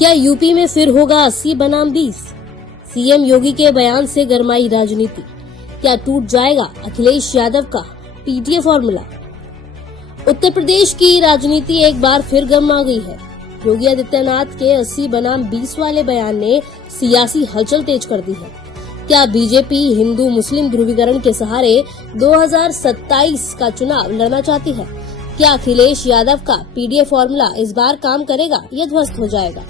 क्या यूपी में फिर होगा 80 बनाम 20? सीएम योगी के बयान से गरमाई राजनीति। क्या टूट जाएगा अखिलेश यादव का पीडीए फॉर्मूला? उत्तर प्रदेश की राजनीति एक बार फिर गर्मा गई है। योगी आदित्यनाथ के 80 बनाम 20 वाले बयान ने सियासी हलचल तेज कर दी है। क्या बीजेपी हिंदू मुस्लिम ध्रुवीकरण के सहारे 2027 का चुनाव लड़ना चाहती है? क्या अखिलेश यादव का पीडीए फॉर्मूला इस बार काम करेगा या ध्वस्त हो जाएगा?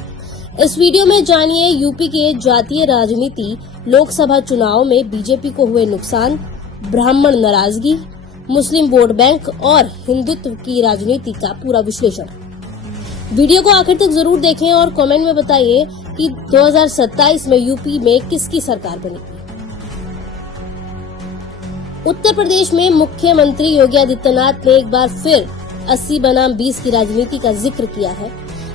इस वीडियो में जानिए यूपी के जातीय राजनीति, लोकसभा चुनाव में बीजेपी को हुए नुकसान, ब्राह्मण नाराजगी, मुस्लिम वोट बैंक और हिंदुत्व की राजनीति का पूरा विश्लेषण। वीडियो को आखिर तक जरूर देखें और कमेंट में बताइए कि 2027 में यूपी में किसकी सरकार बनेगी। उत्तर प्रदेश में मुख्यमंत्री योगी आदित्यनाथ ने एक बार फिर 80 बनाम 20 की राजनीति का जिक्र किया है।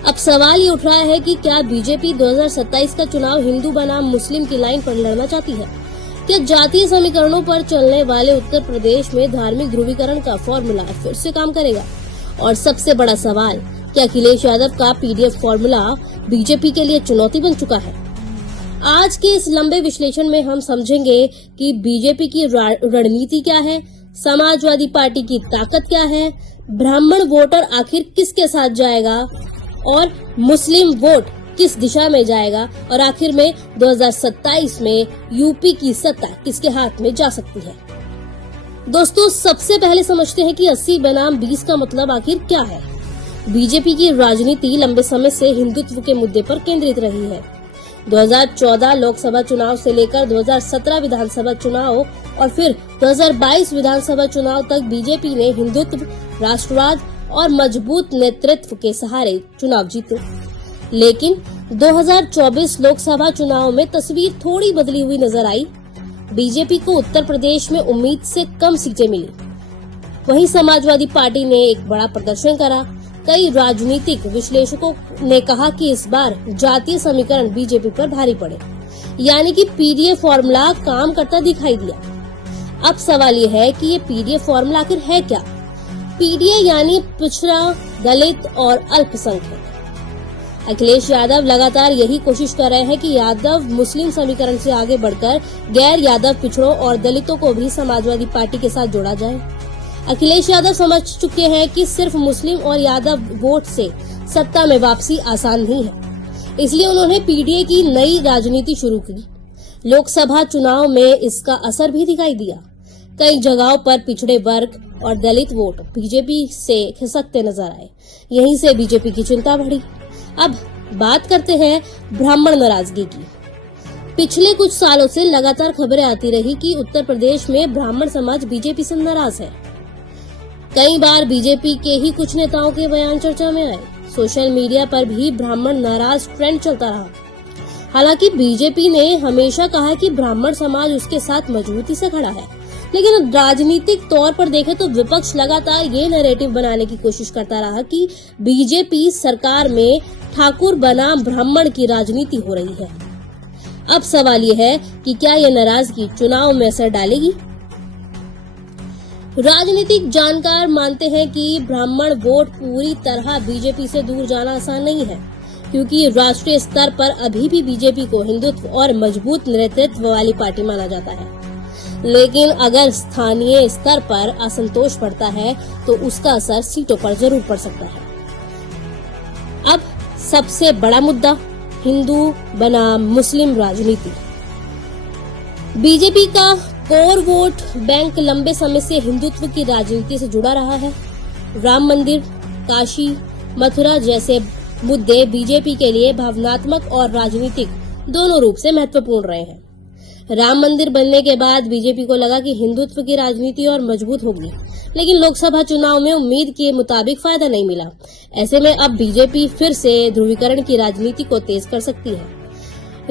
अब सवाल ये उठ रहा है कि क्या बीजेपी 2027 का चुनाव हिंदू बनाम मुस्लिम की लाइन पर लड़ना चाहती है? क्या जातीय समीकरणों पर चलने वाले उत्तर प्रदेश में धार्मिक ध्रुवीकरण का फॉर्मूला फिर से काम करेगा? और सबसे बड़ा सवाल, क्या अखिलेश यादव का पीडीएफ फॉर्मूला बीजेपी के लिए चुनौती बन चुका है? आज के इस लंबे विश्लेषण में हम समझेंगे कि बीजेपी की रणनीति क्या है, समाजवादी पार्टी की ताकत क्या है, ब्राह्मण वोटर आखिर किसके साथ जाएगा और मुस्लिम वोट किस दिशा में जाएगा, और आखिर में 2027 में यूपी की सत्ता किसके हाथ में जा सकती है। दोस्तों, सबसे पहले समझते हैं कि 80 बनाम 20 का मतलब आखिर क्या है। बीजेपी की राजनीति लंबे समय से हिंदुत्व के मुद्दे पर केंद्रित रही है। 2014 लोकसभा चुनाव से लेकर 2017 विधानसभा चुनाव और फिर 2022 विधानसभा चुनाव तक बीजेपी ने हिंदुत्व, राष्ट्रवाद और मजबूत नेतृत्व के सहारे चुनाव जीते। लेकिन 2024 लोकसभा चुनाव में तस्वीर थोड़ी बदली हुई नजर आई। बीजेपी को उत्तर प्रदेश में उम्मीद से कम सीटें मिली। वहीं समाजवादी पार्टी ने एक बड़ा प्रदर्शन करा। कई राजनीतिक विश्लेषकों ने कहा कि इस बार जातीय समीकरण बीजेपी पर भारी पड़े, यानी कि पीडीए फॉर्मूला काम करता दिखाई दिया। अब सवाल ये है कि ये पीडीए फॉर्मूला आखिर है क्या? पीडीए यानी पिछड़ा, दलित और अल्पसंख्यक। अखिलेश यादव लगातार यही कोशिश कर रहे हैं कि यादव मुस्लिम समीकरण से आगे बढ़कर गैर यादव पिछड़ों और दलितों को भी समाजवादी पार्टी के साथ जोड़ा जाए। अखिलेश यादव समझ चुके हैं कि सिर्फ मुस्लिम और यादव वोट से सत्ता में वापसी आसान नहीं है, इसलिए उन्होंने पीडीए की नई राजनीति शुरू की। लोकसभा चुनाव में इसका असर भी दिखाई दिया। कई जगहों पर पिछड़े वर्ग और दलित वोट बीजेपी से खिसकते नजर आए। यहीं से बीजेपी की चिंता बढ़ी। अब बात करते हैं ब्राह्मण नाराजगी की। पिछले कुछ सालों से लगातार खबरें आती रही कि उत्तर प्रदेश में ब्राह्मण समाज बीजेपी से नाराज है। कई बार बीजेपी के ही कुछ नेताओं के बयान चर्चा में आए। सोशल मीडिया पर भी ब्राह्मण नाराज ट्रेंड चलता रहा। हालांकि बीजेपी ने हमेशा कहा कि ब्राह्मण समाज उसके साथ मजबूती से खड़ा है, लेकिन राजनीतिक तौर पर देखें तो विपक्ष लगातार ये नैरेटिव बनाने की कोशिश करता रहा कि बीजेपी सरकार में ठाकुर बनाम ब्राह्मण की राजनीति हो रही है। अब सवाल ये है कि क्या ये नाराजगी चुनाव में असर डालेगी? राजनीतिक जानकार मानते हैं कि ब्राह्मण वोट पूरी तरह बीजेपी से दूर जाना आसान नहीं है, क्योंकि राष्ट्रीय स्तर पर अभी भी बीजेपी को हिंदुत्व और मजबूत नेतृत्व वाली पार्टी माना जाता है। लेकिन अगर स्थानीय स्तर पर असंतोष बढ़ता है तो उसका असर सीटों पर जरूर पड़ सकता है। अब सबसे बड़ा मुद्दा, हिंदू बनाम मुस्लिम राजनीति। बीजेपी का कोर वोट बैंक लंबे समय से हिंदुत्व की राजनीति से जुड़ा रहा है। राम मंदिर, काशी, मथुरा जैसे मुद्दे बीजेपी के लिए भावनात्मक और राजनीतिक दोनों रूप से महत्वपूर्ण रहे हैं। राम मंदिर बनने के बाद बीजेपी को लगा कि हिंदुत्व की राजनीति और मजबूत होगी, लेकिन लोकसभा चुनाव में उम्मीद के मुताबिक फायदा नहीं मिला। ऐसे में अब बीजेपी फिर से ध्रुवीकरण की राजनीति को तेज कर सकती है।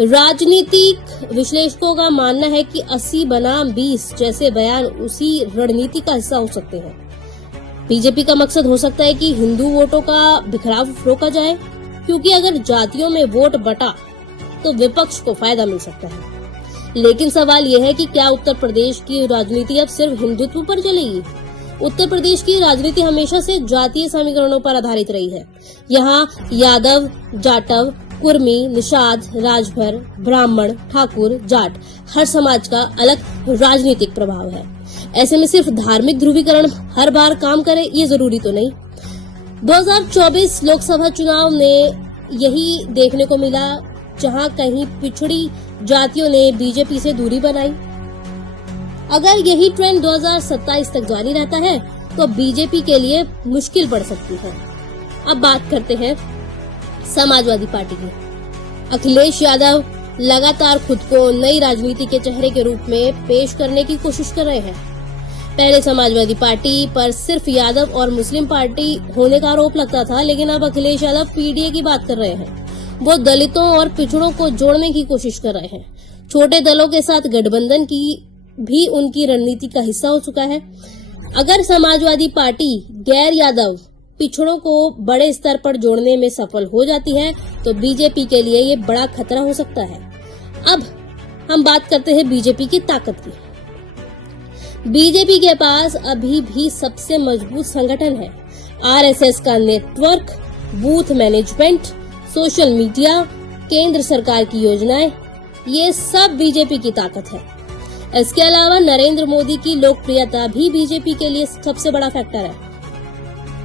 राजनीतिक विश्लेषकों का मानना है कि 80 बनाम 20 जैसे बयान उसी रणनीति का हिस्सा हो सकते हैं। बीजेपी का मकसद हो सकता है कि हिंदू वोटों का बिखराव रोका जाए, क्योंकि अगर जातियों में वोट बटा तो विपक्ष को फायदा मिल सकता है। लेकिन सवाल यह है कि क्या उत्तर प्रदेश की राजनीति अब सिर्फ हिंदुत्व पर चलेगी? उत्तर प्रदेश की राजनीति हमेशा से जातीय समीकरणों पर आधारित रही है। यहाँ यादव, जाटव कुर्मी, निषाद, राजभर, ब्राह्मण, ठाकुर, जाट हर समाज का अलग राजनीतिक प्रभाव है। ऐसे में सिर्फ धार्मिक ध्रुवीकरण हर बार काम करे ये जरूरी तो नहीं। 2024 लोकसभा चुनाव में यही देखने को मिला, जहां कहीं पिछड़ी जातियों ने बीजेपी से दूरी बनाई। अगर यही ट्रेंड 2027 तक जारी रहता है तो बीजेपी के लिए मुश्किल पड़ सकती है। अब बात करते हैं समाजवादी पार्टी की। अखिलेश यादव लगातार खुद को नई राजनीति के चेहरे के रूप में पेश करने की कोशिश कर रहे हैं। पहले समाजवादी पार्टी पर सिर्फ यादव और मुस्लिम पार्टी होने का आरोप लगता था, लेकिन अब अखिलेश यादव पीडीए की बात कर रहे हैं। वो दलितों और पिछड़ों को जोड़ने की कोशिश कर रहे हैं। छोटे दलों के साथ गठबंधन की भी उनकी रणनीति का हिस्सा हो चुका है। अगर समाजवादी पार्टी गैर यादव पिछड़ों को बड़े स्तर पर जोड़ने में सफल हो जाती है तो बीजेपी के लिए ये बड़ा खतरा हो सकता है। अब हम बात करते हैं बीजेपी की ताकत की। बीजेपी के पास अभी भी सबसे मजबूत संगठन है। आरएसएस का network, booth management, social media, केंद्र सरकार की योजनाएं, ये सब बीजेपी की ताकत है। इसके अलावा नरेंद्र मोदी की लोकप्रियता भी बीजेपी के लिए सबसे बड़ा फैक्टर है।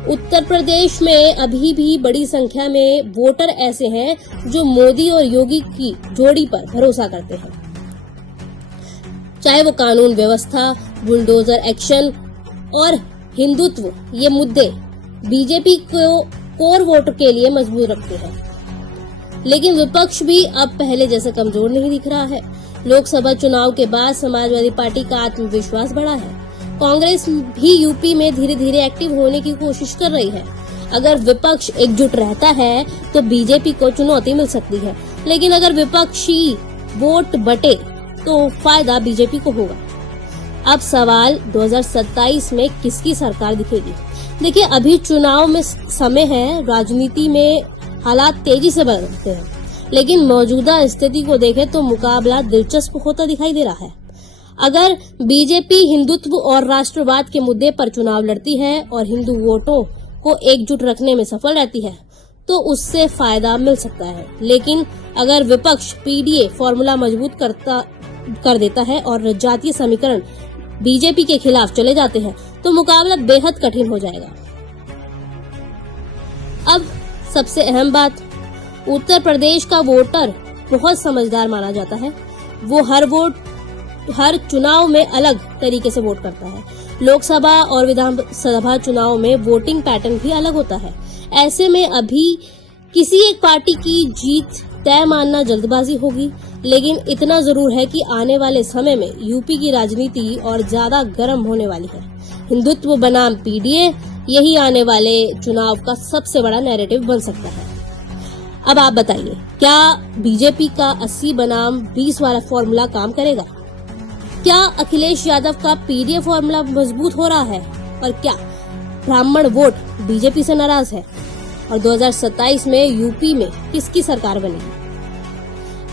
उत्तर प्रदेश में अभी भी बड़ी संख्या में वोटर ऐसे हैं जो मोदी और योगी की जोड़ी पर भरोसा करते हैं। चाहे वो कानून व्यवस्था, बुलडोजर एक्शन और हिंदुत्व, ये मुद्दे बीजेपी को कोर वोटर के लिए मजबूत रखते हैं। लेकिन विपक्ष भी अब पहले जैसे कमजोर नहीं दिख रहा है। लोकसभा चुनाव के बाद समाजवादी पार्टी का आत्मविश्वास बढ़ा है। कांग्रेस भी यूपी में धीरे धीरे एक्टिव होने की कोशिश कर रही है। अगर विपक्ष एकजुट रहता है तो बीजेपी को चुनौती मिल सकती है, लेकिन अगर विपक्षी वोट बटे तो फायदा बीजेपी को होगा। अब सवाल 2027 में किसकी सरकार दिखेगी। देखिए, अभी चुनाव में समय है, राजनीति में हालात तेजी से बदलते हैं, लेकिन मौजूदा स्थिति को देखें तो मुकाबला दिलचस्प होता दिखाई दे रहा है। अगर बीजेपी हिंदुत्व और राष्ट्रवाद के मुद्दे पर चुनाव लड़ती है और हिंदू वोटों को एकजुट रखने में सफल रहती है तो उससे फायदा मिल सकता है। लेकिन अगर विपक्ष पीडीए फॉर्मूला मजबूत कर देता है और जातीय समीकरण बीजेपी के खिलाफ चले जाते हैं तो मुकाबला बेहद कठिन हो जाएगा। अब सबसे अहम बात, उत्तर प्रदेश का वोटर बहुत समझदार माना जाता है। वो हर चुनाव में अलग तरीके से वोट करता है। लोकसभा और विधानसभा चुनाव में वोटिंग पैटर्न भी अलग होता है। ऐसे में अभी किसी एक पार्टी की जीत तय मानना जल्दबाजी होगी, लेकिन इतना जरूर है कि आने वाले समय में यूपी की राजनीति और ज्यादा गर्म होने वाली है। हिंदुत्व बनाम पीडीए, यही आने वाले चुनाव का सबसे बड़ा नैरेटिव बन सकता है। अब आप बताइए, क्या बीजेपी का 80 बनाम 20 वाला फॉर्मूला काम करेगा? क्या अखिलेश यादव का पीडीए फॉर्मूला मजबूत हो रहा है? और क्या ब्राह्मण वोट बीजेपी से नाराज है? और 2027 में यूपी में किसकी सरकार बनेगी?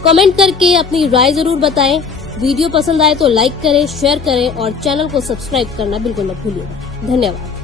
कमेंट करके अपनी राय जरूर बताएं। वीडियो पसंद आए तो लाइक करें, शेयर करें और चैनल को सब्सक्राइब करना बिल्कुल मत भूलिएगा। धन्यवाद।